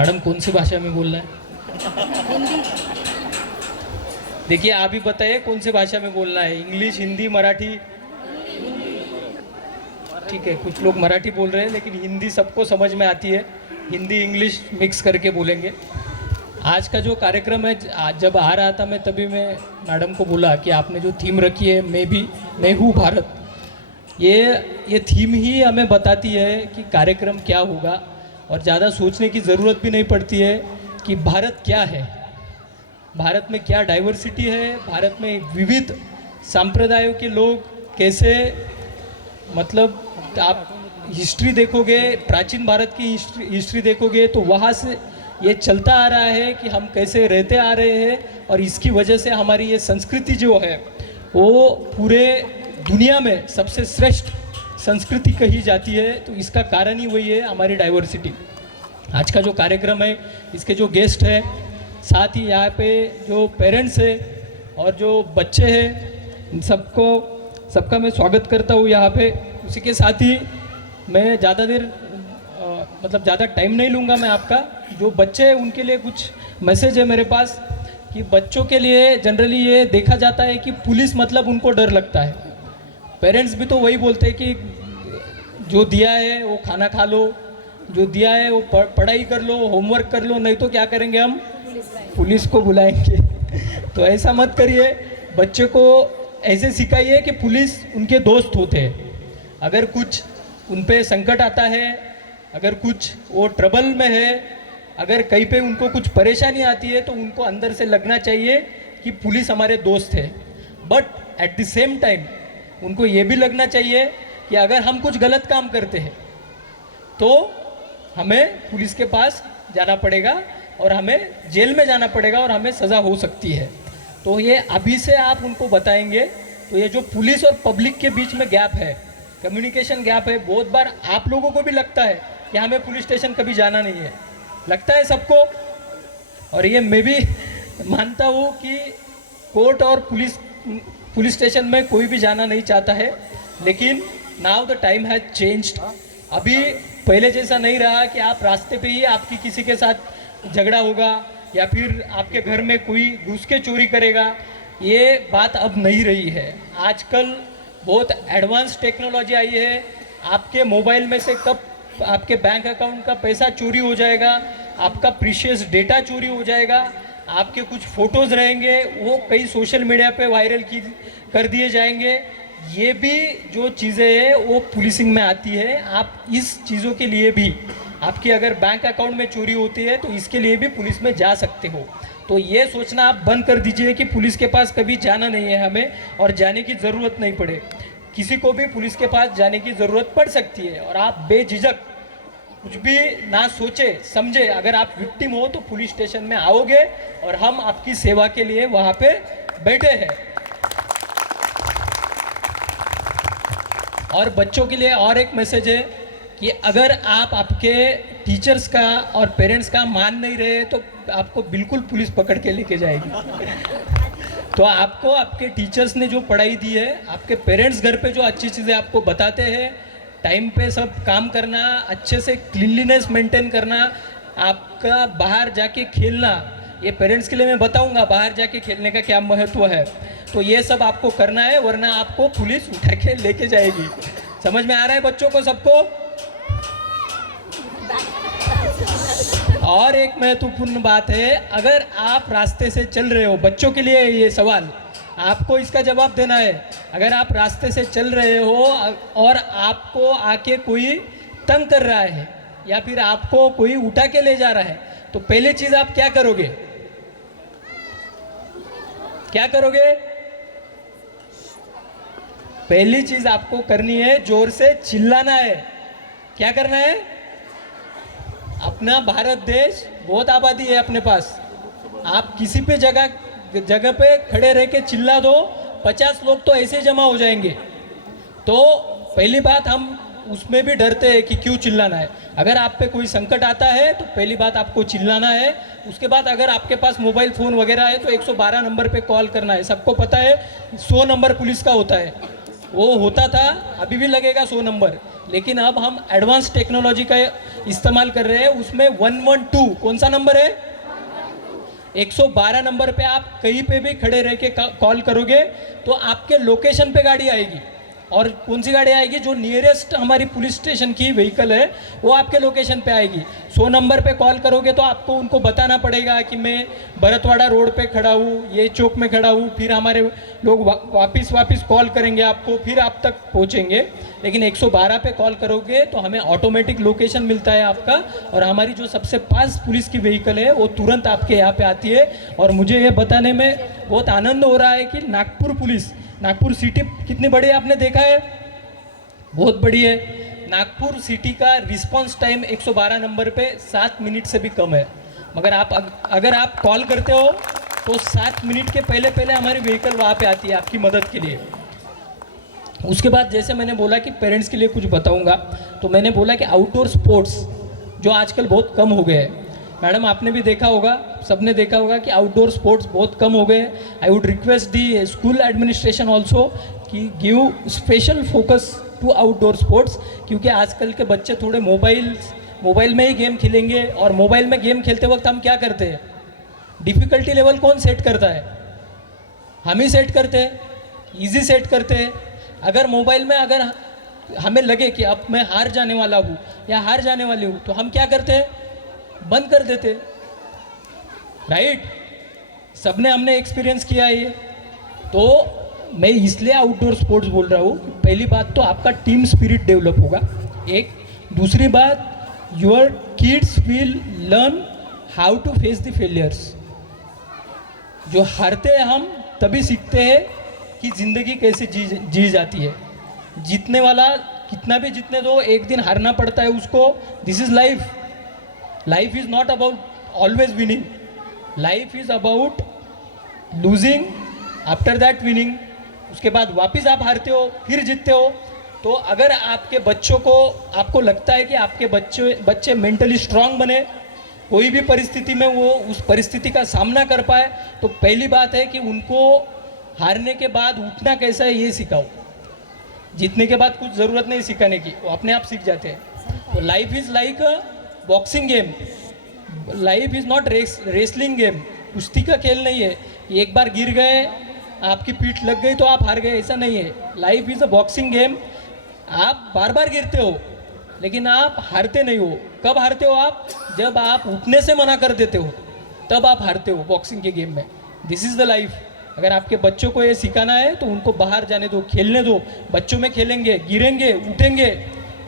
Madam कौन सी भाषा में बोलना है? देखिए आप ही बताइए कौन सी भाषा में बोलना है, इंग्लिश, हिंदी, मराठी? ठीक है, कुछ लोग मराठी बोल रहे हैं लेकिन हिंदी सबको समझ में आती है, हिंदी इंग्लिश मिक्स करके बोलेंगे। आज का जो कार्यक्रम है, आज जब आ रहा था मैं तभी मैं मैडम को बोला कि आपने जो थीम रखी है मैं हूँ भारत, ये थीम ही हमें बताती है कि कार्यक्रम क्या होगा और ज़्यादा सोचने की ज़रूरत भी नहीं पड़ती है कि भारत क्या है, भारत में क्या डाइवर्सिटी है, भारत में विविध संप्रदायों के लोग कैसे, मतलब आप हिस्ट्री देखोगे, प्राचीन भारत की हिस्ट्री देखोगे तो वहाँ से ये चलता आ रहा है कि हम कैसे रहते आ रहे हैं और इसकी वजह से हमारी ये संस्कृति जो है वो पूरे दुनिया में सबसे श्रेष्ठ संस्कृति कही जाती है। तो इसका कारण ही वही है, हमारी डाइवर्सिटी। आज का जो कार्यक्रम है, इसके जो गेस्ट हैं, साथ ही यहाँ पे जो पेरेंट्स हैं और जो बच्चे हैं, इन सबका मैं स्वागत करता हूँ यहाँ पे। उसी के साथ ही मैं ज़्यादा देर मतलब ज़्यादा टाइम नहीं लूँगा मैं आपका। जो बच्चे हैं उनके लिए कुछ मैसेज है मेरे पास कि बच्चों के लिए जनरली ये देखा जाता है कि पुलिस मतलब उनको डर लगता है। पेरेंट्स भी तो वही बोलते हैं कि जो दिया है वो खाना खा लो, जो दिया है वो पढ़ाई कर लो, होमवर्क कर लो, नहीं तो क्या करेंगे हम, पुलिस को बुलाएंगे। तो ऐसा मत करिए, बच्चे को ऐसे सिखाइए कि पुलिस उनके दोस्त होते हैं। अगर कुछ उन पे संकट आता है, अगर कुछ वो ट्रबल में है, अगर कहीं पे उनको कुछ परेशानी आती है तो उनको अंदर से लगना चाहिए कि पुलिस हमारे दोस्त है। But at the same time उनको ये भी लगना चाहिए कि अगर हम कुछ गलत काम करते हैं तो हमें पुलिस के पास जाना पड़ेगा और हमें जेल में जाना पड़ेगा और हमें सज़ा हो सकती है। तो ये अभी से आप उनको बताएंगे तो ये जो पुलिस और पब्लिक के बीच में गैप है, कम्युनिकेशन गैप है, बहुत बार आप लोगों को भी लगता है कि हमें पुलिस स्टेशन कभी जाना नहीं है, लगता है सबको। और ये मैं भी मानता हूँ कि कोर्ट और पुलिस स्टेशन में कोई भी जाना नहीं चाहता है, लेकिन now the time has changed. अभी पहले जैसा नहीं रहा कि आप रास्ते पे ही आपकी किसी के साथ झगड़ा होगा या फिर आपके घर में कोई घुस के चोरी करेगा, ये बात अब नहीं रही है। आजकल बहुत एडवांस टेक्नोलॉजी आई है, आपके मोबाइल में से कब आपके बैंक अकाउंट का पैसा चोरी हो जाएगा, आपका प्रीशियस डेटा चोरी हो जाएगा, आपके कुछ फ़ोटोज़ रहेंगे वो कई सोशल मीडिया पे वायरल कर दिए जाएंगे। ये भी जो चीज़ें हैं वो पुलिसिंग में आती है। आप इस चीज़ों के लिए भी, आपकी अगर बैंक अकाउंट में चोरी होती है तो इसके लिए भी पुलिस में जा सकते हो। तो ये सोचना आप बंद कर दीजिए कि पुलिस के पास कभी जाना नहीं है हमें, और जाने की ज़रूरत नहीं पड़े। किसी को भी पुलिस के पास जाने की ज़रूरत पड़ सकती है और आप बेझिझक कुछ भी ना सोचे समझे, अगर आप विक्टिम हो तो पुलिस स्टेशन में आओगे और हम आपकी सेवा के लिए वहाँ पे बैठे हैं। और बच्चों के लिए और एक मैसेज है कि अगर आप आपके टीचर्स का और पेरेंट्स का मान नहीं रहे तो आपको बिल्कुल पुलिस पकड़ के लेके जाएगी। तो आपको आपके टीचर्स ने जो पढ़ाई दी है, आपके पेरेंट्स घर पे जो अच्छी चीज़ें आपको बताते हैं, टाइम पे सब काम करना, अच्छे से क्लीनलीनेस मेंटेन करना, आपका बाहर जाके खेलना, ये पेरेंट्स के लिए मैं बताऊंगा बाहर जाके खेलने का क्या महत्व है। तो ये सब आपको करना है, वरना आपको पुलिस उठा के लेके जाएगी। समझ में आ रहा है बच्चों को सबको? और एक महत्वपूर्ण बात है, अगर आप रास्ते से चल रहे हो, बच्चों के लिए ये सवाल, आपको इसका जवाब देना है। अगर आप रास्ते से चल रहे हो और आपको आके कोई तंग कर रहा है या फिर आपको कोई उठा के ले जा रहा है, तो पहली चीज़ आप क्या करोगे? क्या करोगे? पहली चीज़ आपको करनी है, जोर से चिल्लाना है। क्या करना है? अपना भारत देश बहुत आबादी है अपने पास, आप किसी पे जगह पे खड़े रह के चिल्ला दो, 50 लोग तो ऐसे जमा हो जाएंगे। तो पहली बात, हम उसमें भी डरते हैं कि क्यों चिल्लाना है। अगर आप पे कोई संकट आता है तो पहली बात आपको चिल्लाना है। उसके बाद अगर आपके पास मोबाइल फ़ोन वगैरह है तो 112 नंबर पे कॉल करना है। सबको पता है 100 नंबर पुलिस का होता है, वो होता था, अभी भी लगेगा 100 नंबर, लेकिन अब हम एडवांस टेक्नोलॉजी का इस्तेमाल कर रहे हैं। उसमें 112 कौन सा नंबर है? 112 नंबर पे आप कहीं पे भी खड़े रह के कॉल करोगे तो आपके लोकेशन पे गाड़ी आएगी। और कौन सी गाड़ी आएगी? जो नियरेस्ट हमारी पुलिस स्टेशन की व्हीकल है वो आपके लोकेशन पे आएगी। 100 नंबर पे कॉल करोगे तो आपको उनको बताना पड़ेगा कि मैं भरतवाड़ा रोड पे खड़ा हूँ, ये चौक में खड़ा हूँ, फिर हमारे लोग वापस कॉल करेंगे आपको, फिर आप तक पहुँचेंगे। लेकिन 112 पे कॉल करोगे तो हमें ऑटोमेटिक लोकेशन मिलता है आपका, और हमारी जो सबसे पास पुलिस की व्हीकल है वो तुरंत आपके यहाँ पे आती है। और मुझे ये बताने में बहुत आनंद हो रहा है कि नागपुर सिटी कितनी बड़ी है, आपने देखा है, बहुत बड़ी है। नागपुर सिटी का रिस्पांस टाइम 112 नंबर पे 7 मिनट से भी कम है, मगर अगर आप कॉल करते हो तो 7 मिनट के पहले हमारी व्हीकल वहाँ पे आती है आपकी मदद के लिए। उसके बाद जैसे मैंने बोला कि पेरेंट्स के लिए कुछ बताऊंगा, तो मैंने बोला कि आउटडोर स्पोर्ट्स जो आजकल बहुत कम हो गए हैं। मैडम आपने भी देखा होगा, सबने देखा होगा कि आउटडोर स्पोर्ट्स बहुत कम हो गए। I would request the school administration also कि give special focus to outdoor sports, क्योंकि आजकल के बच्चे थोड़े मोबाइल में ही गेम खेलेंगे। और मोबाइल में गेम खेलते वक्त हम क्या करते हैं? डिफ़िकल्टी लेवल कौन सेट करता है? हम ही सेट करते हैं, ईजी सेट करते हैं। अगर मोबाइल में अगर हमें लगे कि अब मैं हार जाने वाला हूँ या हार जाने वाली हूँ, तो हम क्या करते हैं? बंद कर देते, राइट? सबने हमने एक्सपीरियंस किया है ये। तो मैं इसलिए आउटडोर स्पोर्ट्स बोल रहा हूँ। पहली बात तो आपका टीम स्पिरिट डेवलप होगा, एक। दूसरी बात, your kids will learn how to face the failures. जो हारते हैं हम तभी सीखते हैं कि ज़िंदगी कैसे जी जाती है। जीतने वाला कितना भी जीतने दो, एक दिन हारना पड़ता है उसको। This is life. Life is not about always winning, life is about losing, after that winning. उसके बाद वापस आप हारते हो, फिर जीतते हो। तो अगर आपके बच्चों को, आपको लगता है कि आपके बच्चे मेंटली स्ट्रांग बने, कोई भी परिस्थिति में वो उस परिस्थिति का सामना कर पाए, तो पहली बात है कि उनको हारने के बाद उठना कैसा है ये सिखाओ। जीतने के बाद कुछ ज़रूरत नहीं सिखाने की, वो अपने आप सीख जाते हैं। तो life is like a boxing game, life is not wrestling game. कुश्ती का खेल नहीं है, एक बार गिर गए, आपकी पीठ लग गई तो आप हार गए, ऐसा नहीं है। Life is a boxing game. आप बार बार गिरते हो लेकिन आप हारते नहीं हो। कब हारते हो आप? जब आप उठने से मना कर देते हो, तब आप हारते हो बॉक्सिंग के गेम में। This is the life. अगर आपके बच्चों को ये सिखाना है तो उनको बाहर जाने दो, खेलने दो। बच्चों में खेलेंगे, गिरेंगे, उठेंगे,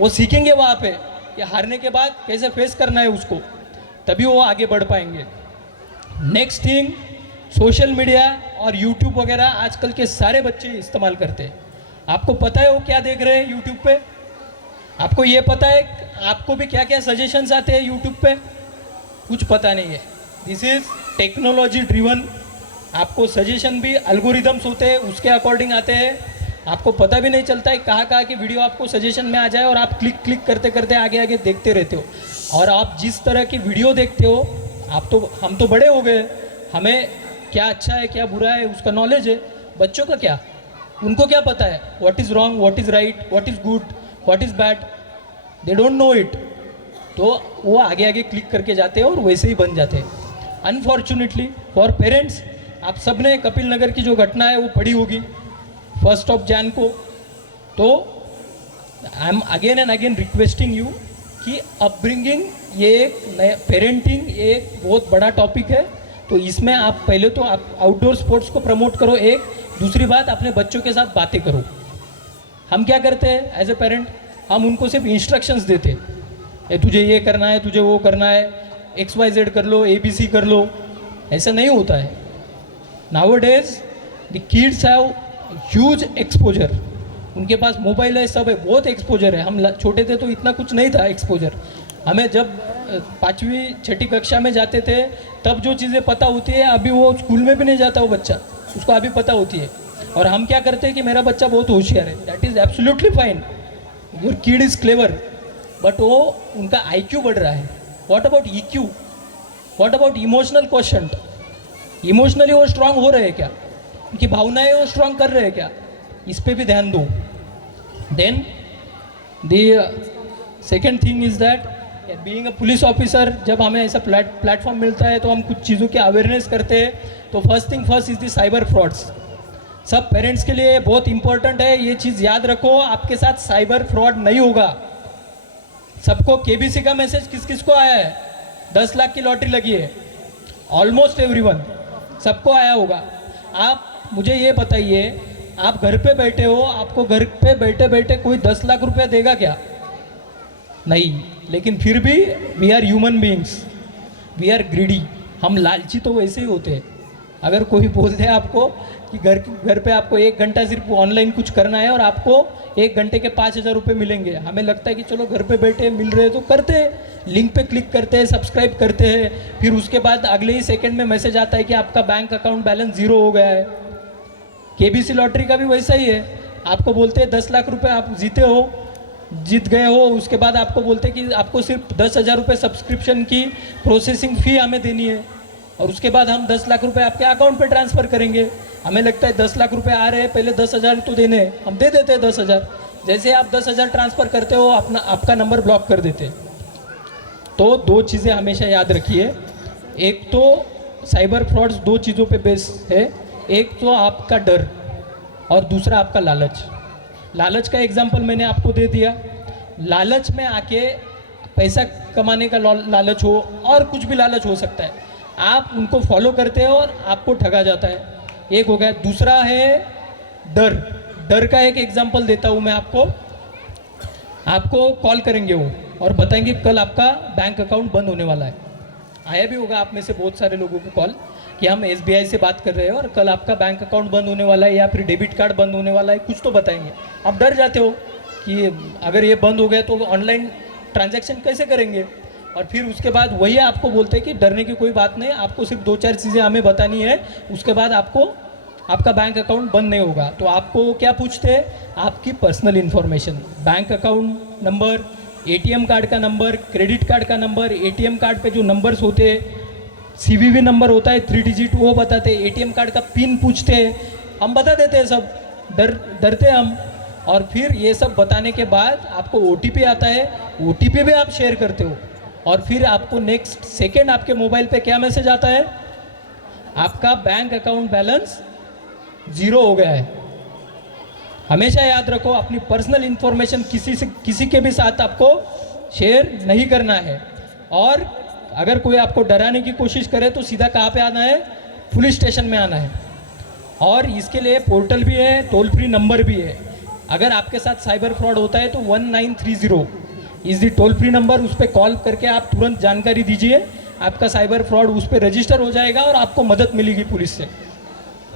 वो सीखेंगे वहाँ पे कि हारने के बाद कैसे फेस करना है उसको, तभी वो आगे बढ़ पाएंगे। नेक्स्ट थिंग, सोशल मीडिया और यूट्यूब वगैरह आजकल के सारे बच्चे इस्तेमाल करते हैं। आपको पता है वो क्या देख रहे हैं यूट्यूब पे? आपको ये पता है आपको भी क्या क्या सजेशंस आते हैं यूट्यूब पे? कुछ पता नहीं है। This is technology driven. आपको सजेशन भी अल्गोरिदम्स होते हैं, उसके अकॉर्डिंग आते हैं। आपको पता भी नहीं चलता है कहाँ की वीडियो आपको सजेशन में आ जाए, और आप क्लिक करते करते आगे देखते रहते हो। और आप जिस तरह की वीडियो देखते हो, हम तो बड़े हो गए, हमें क्या अच्छा है क्या बुरा है उसका नॉलेज है। बच्चों का क्या? उनको क्या पता है what is wrong, what is right, what is good, what is bad? They don't know it. तो वो आगे क्लिक करके जाते हैं और वैसे ही बन जाते हैं। अनफॉर्चुनेटली फॉर पेरेंट्स, आप सब ने कपिल नगर की जो घटना है वो पढ़ी होगी 1 जनवरी को। तो I am again and again requesting you कि अपब्रिंगिंग, ये एक नया पेरेंटिंग, ये एक बहुत बड़ा टॉपिक है। तो इसमें आप पहले तो आप आउटडोर स्पोर्ट्स को प्रमोट करो, एक। दूसरी बात, अपने बच्चों के साथ बातें करो। हम क्या करते हैं एज ए पेरेंट? हम उनको सिर्फ इंस्ट्रक्शंस देते हैं, तुझे ये करना है, तुझे वो करना है, XYZ कर लो, ABC कर लो। ऐसा नहीं होता है। Nowadays the kids have huge exposure. उनके पास मोबाइल है, सब है, बहुत एक्सपोजर है। हम छोटे थे तो इतना कुछ नहीं था एक्सपोजर। हमें जब 5वीं 6ठी कक्षा में जाते थे तब जो चीज़ें पता होती है, अभी वो स्कूल में भी नहीं जाता वो बच्चा, उसको अभी पता होती है। और हम क्या करते हैं कि मेरा बच्चा बहुत होशियार है। That is absolutely fine, your kid is clever, but वो उनका IQ बढ़ रहा है। What about EQ? What about emotional question? Emotionally वो स्ट्रांग हो रहे हैं क्या? उनकी भावनाएं वो स्ट्रांग कर रहे हैं क्या? इस पर भी ध्यान दो। Then the second thing is that being a police officer, जब हमें ऐसा प्लेटफॉर्म मिलता है तो हम कुछ चीज़ों की अवेयरनेस करते हैं. तो first thing first is the cyber frauds. सब पेरेंट्स के लिए बहुत इंपॉर्टेंट है, ये चीज़ याद रखो, आपके साथ साइबर फ्रॉड नहीं होगा. सबको केबीसी का मैसेज किस किस को आया है? 10 लाख की लॉटरी लगी है, ऑलमोस्ट एवरीवन, सबको आया होगा. आप मुझे ये बताइए, आप घर पे बैठे हो, आपको घर पे बैठे बैठे कोई 10 लाख रुपया देगा क्या? नहीं. लेकिन फिर भी we are human beings, we are greedy. हम लालची तो वैसे ही होते हैं. अगर कोई बोल दे आपको कि घर पे आपको 1 घंटा सिर्फ ऑनलाइन कुछ करना है और आपको 1 घंटे के 5,000 रुपये मिलेंगे, हमें लगता है कि चलो घर पे बैठे मिल रहे हैं तो करते हैं, लिंक पे क्लिक करते हैं, सब्सक्राइब करते हैं. फिर उसके बाद अगले ही सेकंड में मैसेज आता है कि आपका बैंक अकाउंट बैलेंस 0 हो गया है. केबीसी लॉटरी का भी वैसा ही है. आपको बोलते हैं 10 लाख रुपये आप जीत गए हो, उसके बाद आपको बोलते हैं कि आपको सिर्फ 10,000 रुपये सब्सक्रिप्शन की प्रोसेसिंग फ़ी हमें देनी है और उसके बाद हम 10 लाख रुपए आपके अकाउंट पे ट्रांसफ़र करेंगे. हमें लगता है 10 लाख रुपए आ रहे हैं, पहले 10,000 तो देने हैं, हम दे देते हैं 10,000. जैसे आप 10,000 ट्रांसफ़र करते हो आपका नंबर ब्लॉक कर देते हैं. तो 2 चीज़ें हमेशा याद रखिए. एक तो साइबर फ्रॉड्स 2 चीज़ों पे बेस है. एक तो आपका डर और दूसरा आपका लालच. लालच का एग्जाम्पल मैंने आपको दे दिया. लालच में आके पैसा कमाने का लालच हो और कुछ भी लालच हो सकता है, आप उनको फॉलो करते हो और आपको ठगा जाता है. एक हो गया. दूसरा है डर. डर का एक एग्जाम्पल देता हूँ मैं आपको कॉल करेंगे वो और बताएंगे कल आपका बैंक अकाउंट बंद होने वाला है. आया भी होगा आप में से बहुत सारे लोगों को कॉल कि हम SBI से बात कर रहे हैं और कल आपका बैंक अकाउंट बंद होने वाला है या फिर डेबिट कार्ड बंद होने वाला है, कुछ तो बताएंगे. आप डर जाते हो कि अगर ये बंद हो गया तो ऑनलाइन ट्रांजैक्शन कैसे करेंगे. और फिर उसके बाद वही आपको बोलते हैं कि डरने की कोई बात नहीं, आपको सिर्फ 2-4 चीज़ें हमें बतानी है, उसके बाद आपका बैंक अकाउंट बंद नहीं होगा. तो आपको क्या पूछते हैं? आपकी personal information, bank account number, ATM card का नंबर, क्रेडिट कार्ड का नंबर, ATM कार्ड पे जो नंबर्स होते हैं, CVV नंबर होता है 3 डिजिट, वो बताते हैं. ATM कार्ड का पिन पूछते हैं, हम बता देते हैं सब. डरते हम. और फिर ये सब बताने के बाद आपको OTP आता है, OTP भी आप शेयर करते हो और फिर आपको नेक्स्ट सेकेंड आपके मोबाइल पे क्या मैसेज आता है? आपका बैंक अकाउंट बैलेंस 0 हो गया है. हमेशा याद रखो, अपनी पर्सनल इन्फॉर्मेशन किसी के भी साथ आपको शेयर नहीं करना है. और अगर कोई आपको डराने की कोशिश करे तो सीधा कहाँ पे आना है? पुलिस स्टेशन में आना है. और इसके लिए पोर्टल भी है, टोल फ्री नंबर भी है. अगर आपके साथ साइबर फ्रॉड होता है तो 1930 is the toll free number. उस पर कॉल करके आप तुरंत जानकारी दीजिए, आपका साइबर फ्रॉड उस पर रजिस्टर हो जाएगा और आपको मदद मिलेगी पुलिस से.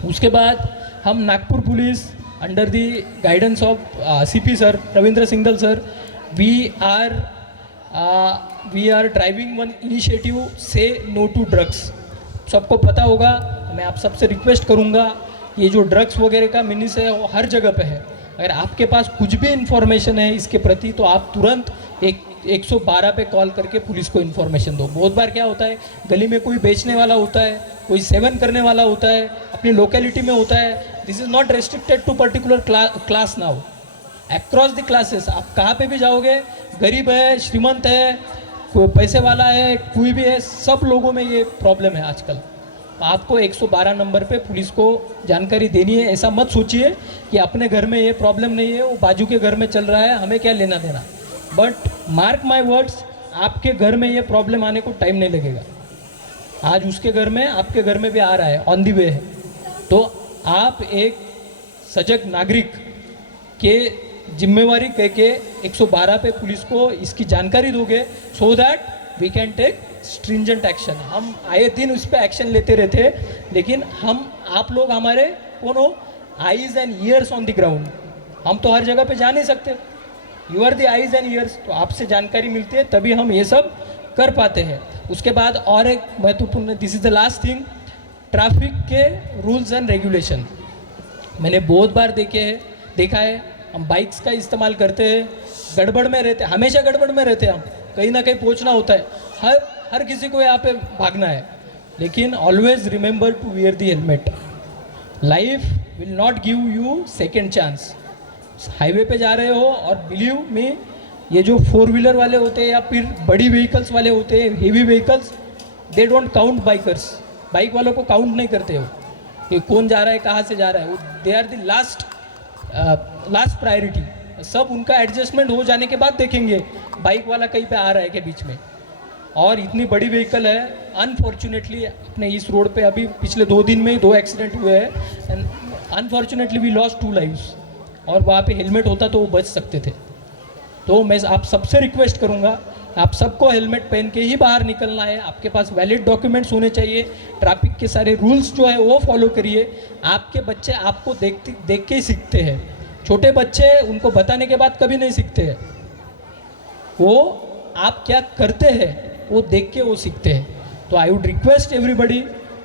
उसके बाद हम Nagpur police under the guidance of CP sir, Ravindra Singhal sir, we are driving one initiative से नो टू ड्रग्स. सबको पता होगा, मैं आप सबसे रिक्वेस्ट करूँगा, ये जो ड्रग्स वगैरह का मिनिस है वो हर जगह पे है. अगर आपके पास कुछ भी इन्फॉर्मेशन है इसके प्रति तो आप तुरंत 112 पे कॉल करके पुलिस को इन्फॉर्मेशन दो. बहुत बार क्या होता है, गली में कोई बेचने वाला होता है, कोई सेवन करने वाला होता है, अपनी लोकेलिटी में होता है. This is not restricted to particular class now, across the classes. आप कहाँ पे भी जाओगे, गरीब है, श्रीमंत है, कोई पैसे वाला है, कोई भी है, सब लोगों में ये प्रॉब्लम है आजकल. आपको 112 नंबर पे पुलिस को जानकारी देनी है. ऐसा मत सोचिए कि अपने घर में ये प्रॉब्लम नहीं है, वो बाजू के घर में चल रहा है, हमें क्या लेना देना. बट मार्क माय वर्ड्स, आपके घर में ये प्रॉब्लम आने को टाइम नहीं लगेगा. आज उसके घर में, आपके घर में भी आ रहा है, ऑन दी वे है. तो आप एक सजग नागरिक के जिम्मेवारी कह के 112 पे पुलिस को इसकी जानकारी दोगे, so that we can take stringent action. हम आए दिन उस पर एक्शन लेते रहते हैं, लेकिन आप लोग हमारे कौन हो? Eyes and ears on the ground. हम तो हर जगह पे जा नहीं सकते. You are the eyes and ears. तो आपसे जानकारी मिलती है तभी हम ये सब कर पाते हैं. उसके बाद और एक महत्वपूर्ण, this is the last thing, traffic के रूल्स एंड रेगुलेशन. मैंने बहुत बार देखा है, हम बाइक्स का इस्तेमाल करते हैं, गड़बड़ में रहते, हमेशा गड़बड़ में रहते हैं. हम कहीं ना कहीं पहुंचना होता है, हर किसी को यहाँ पे भागना है. लेकिन always remember to wear the helmet. Life will not give you second chance. Highway पे जा रहे हो और बिलीव में ये जो 4 व्हीलर वाले होते हैं या फिर बड़ी व्हीकल्स वाले होते हैं, heavy vehicles, they don't count bikers. Bike वालों को काउंट नहीं करते हो कि कौन जा रहा है, कहाँ से जा रहा है। वो they are the last priority. सब उनका एडजस्टमेंट हो जाने के बाद देखेंगे बाइक वाला कहीं पे आ रहा है के बीच में। और इतनी बड़ी व्हीकल है, अनफॉर्चुनेटली अपने इस रोड पे अभी पिछले 2 दिन में ही 2 एक्सीडेंट हुए हैं and unfortunately we lost 2 lives. और वहाँ पे हेलमेट होता तो वो बच सकते थे। तो मैं आप सबसे रिक्वेस्ट करूँगा, आप सबको हेलमेट पहन के ही बाहर निकलना है। आपके पास वैलिड डॉक्यूमेंट्स होने चाहिए। ट्रैफिक के सारे रूल्स जो है वो फॉलो करिए। आपके बच्चे आपको देख के ही सीखते हैं। छोटे बच्चे उनको बताने के बाद कभी नहीं सीखते हैं, वो आप क्या करते हैं वो देख के वो सीखते हैं। तो I would request everybody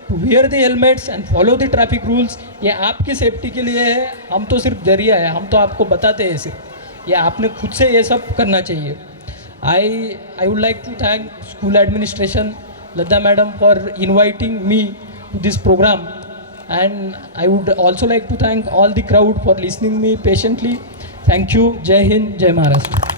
to wear the helmets and follow the traffic rules. ये आपकी सेफ्टी के लिए है, हम तो सिर्फ जरिया है, हम तो आपको बताते हैं सिर्फ। ये आपने खुद से ये सब करना चाहिए। I would like to thank school administration, Ladda madam, for inviting me to this program, and I would also like to thank all the crowd for listening me patiently. Thank you. Jai Hind, Jai Maharashtra.